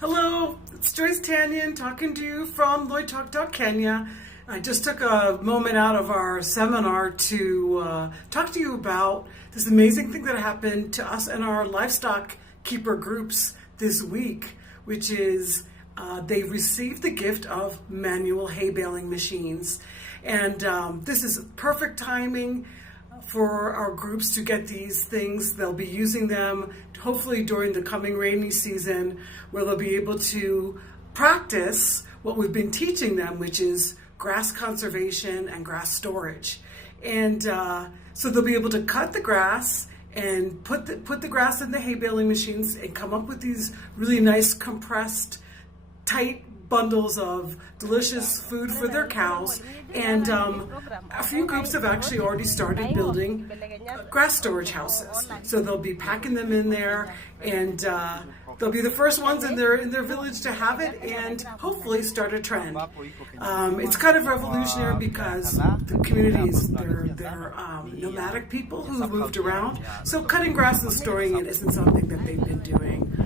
Hello, it's Joyce Tanyan talking to you from Livestock, Kenya. I just took a moment out of our seminar to talk to you about this amazing thing that happened to us and our livestock keeper groups this week, which is they received the gift of manual hay baling machines. And this is perfect timing for our groups to get these things. They'll be using them hopefully during the coming rainy season, where they'll be able to practice what we've been teaching them, which is grass conservation and grass storage. And so they'll be able to cut the grass and put the grass in the hay baling machines and come up with these really nice compressed, tight bundles of delicious food for their cows. And a few groups have actually already started building grass storage houses. So they'll be packing them in there, and they'll be the first ones in their village to have it, and hopefully start a trend. It's kind of revolutionary because the communities, they're nomadic people who have moved around. So cutting grass and storing it isn't something that they've been doing.